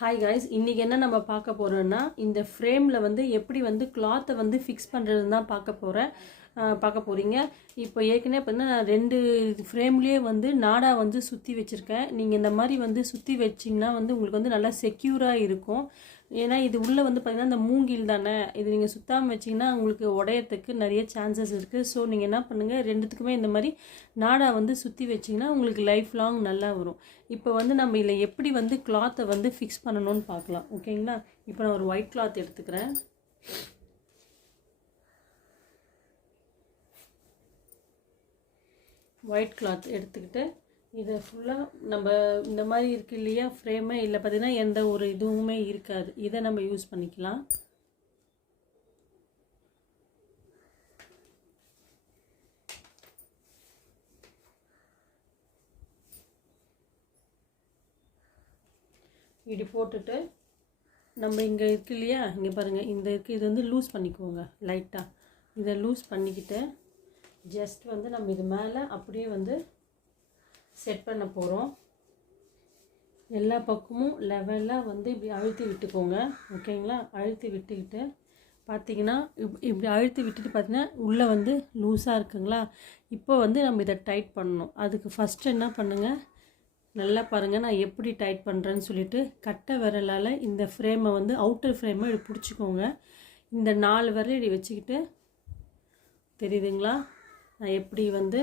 Hi guys, இன்றைக்கி என்ன நம்ம பார்க்க போகிறோன்னா இந்த ஃப்ரேமில் வந்து எப்படி வந்து கிளாத்தை வந்து ஃபிக்ஸ் பண்ணுறதுன்னு தான் பார்க்க போகிறீங்க. இப்போ ஏற்கனவே பார்த்தீங்கன்னா நான் 2 ஃப்ரேம்லேயே வந்து நாடா வந்து சுற்றி வச்சுருக்கேன். நீங்கள் இந்த மாதிரி வந்து சுற்றி வச்சிங்கன்னா வந்து உங்களுக்கு வந்து நல்லா செக்யூராக இருக்கும். ஏன்னா இது உள்ளே வந்து பார்த்திங்கன்னா இந்த மூங்கில் தானே, இது நீங்கள் சுத்தாமல் வச்சிங்கன்னா உங்களுக்கு உடையறதுக்கு நிறைய சான்சஸ் இருக்குது. ஸோ நீங்கள் என்ன பண்ணுங்கள், 2த்துக்குமே இந்த மாதிரி நாடா வந்து சுற்றி வச்சிங்கன்னா உங்களுக்கு லைஃப் லாங் நல்லா வரும். இப்போ வந்து நம்ம இதில் எப்படி வந்து கிளாத்தை வந்து ஃபிக்ஸ் பண்ணணும்னு பார்க்கலாம். ஓகேங்களா? இப்போ நான் ஒரு ஒயிட் கிளாத் எடுத்துக்கிறேன். ஒயிட் கிளாத் எடுத்துக்கிட்டு இதை ஃபுல்லாக நம்ம இந்த மாதிரி இருக்குது இல்லையா ஃப்ரேமே, இல்லை பார்த்திங்கன்னா எந்த ஒரு இதுவுமே இருக்காது, இதை நம்ம யூஸ் பண்ணிக்கலாம். இப்படி போட்டுட்டு நம்ம இங்கே இருக்குது இல்லையா, இங்கே பாருங்கள் இந்த இருக்குது, இது வந்து லூஸ் பண்ணிக்குவோங்க லைட்டாக. இதை லூஸ் பண்ணிக்கிட்டு ஜஸ்ட் வந்து நம்ம இது மேலே அப்படியே வந்து செட் பண்ண போகிறோம். எல்லா பக்கமும் லெவலாக வந்து இப்படி அழுத்தி விட்டுக்கோங்க. ஓகேங்களா? அழுத்தி விட்டுக்கிட்டு பார்த்திங்கன்னா இப்படி அழுத்தி விட்டுட்டு பார்த்திங்கன்னா உள்ளே வந்து லூஸாக இருக்குங்களா. இப்போ வந்து நம்ம இதை டைட் பண்ணணும். அதுக்கு ஃபஸ்ட்டு என்ன பண்ணுங்கள், நல்லா பாருங்கள் நான் எப்படி டைட் பண்ணுறேன்னு சொல்லிவிட்டு கட்டை விரலால் இந்த ஃப்ரேமை வந்து அவுட்டர் ஃப்ரேமை இப்படி பிடிச்சிக்கோங்க. இந்த 4 விரல் இப்படி வச்சுக்கிட்டு, தெரியுதுங்களா நான் எப்படி வந்து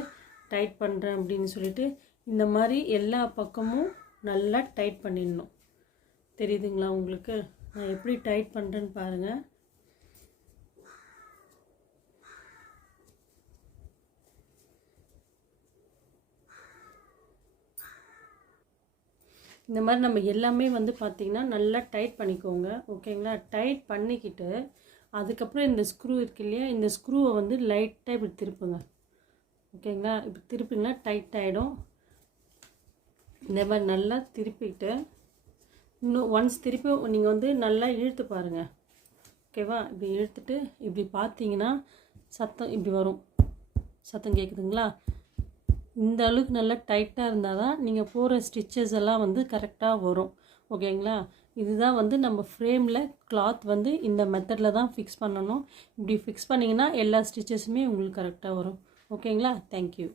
டைட் பண்ணுறேன் அப்படின்னு சொல்லிட்டு, இந்த மாதிரி எல்லா பக்கமும் நல்லா டைட் பண்ணிடணும். தெரியுதுங்களா உங்களுக்கு நான் எப்படி டைட் பண்ணுறேன்னு பாருங்கள். இந்த மாதிரி நம்ம எல்லாமே வந்து பார்த்திங்கன்னா நல்லா டைட் பண்ணிக்கோங்க. ஓகேங்களா? டைட் பண்ணிக்கிட்டு அதுக்கப்புறம் இந்த ஸ்க்ரூ இருக்கு இல்லையா, இந்த ஸ்க்ரூவை வந்து லைட்டாக இப்படி திருப்புங்க. ஓகேங்களா? இப்படி திருப்பிங்கன்னா டைட் ஆகிடும். இந்த மாதிரி நல்லா திருப்பிக்கிட்டு இன்னும் ஒன்ஸ் திருப்பி நீங்கள் வந்து நல்லா இழுத்து பாருங்கள். ஓகேவா? இப்படி இழுத்துட்டு இப்படி பார்த்தீங்கன்னா சத்தம் இப்படி வரும். சத்தம் கேட்குதுங்களா? இந்த அளவுக்கு நல்லா டைட்டாக இருந்தால் தான் நீங்கள் போகிற ஸ்டிச்சஸ் எல்லாம் வந்து கரெக்டாக வரும். ஓகேங்களா? இதுதான் வந்து நம்ம ஃப்ரேமில் கிளாத் வந்து இந்த மெத்தடில் தான் ஃபிக்ஸ் பண்ணணும். இப்படி ஃபிக்ஸ் பண்ணிங்கன்னா எல்லா ஸ்டிச்சஸுமே உங்களுக்கு கரெக்டாக வரும். ஓகேங்களா? தேங்க்யூ.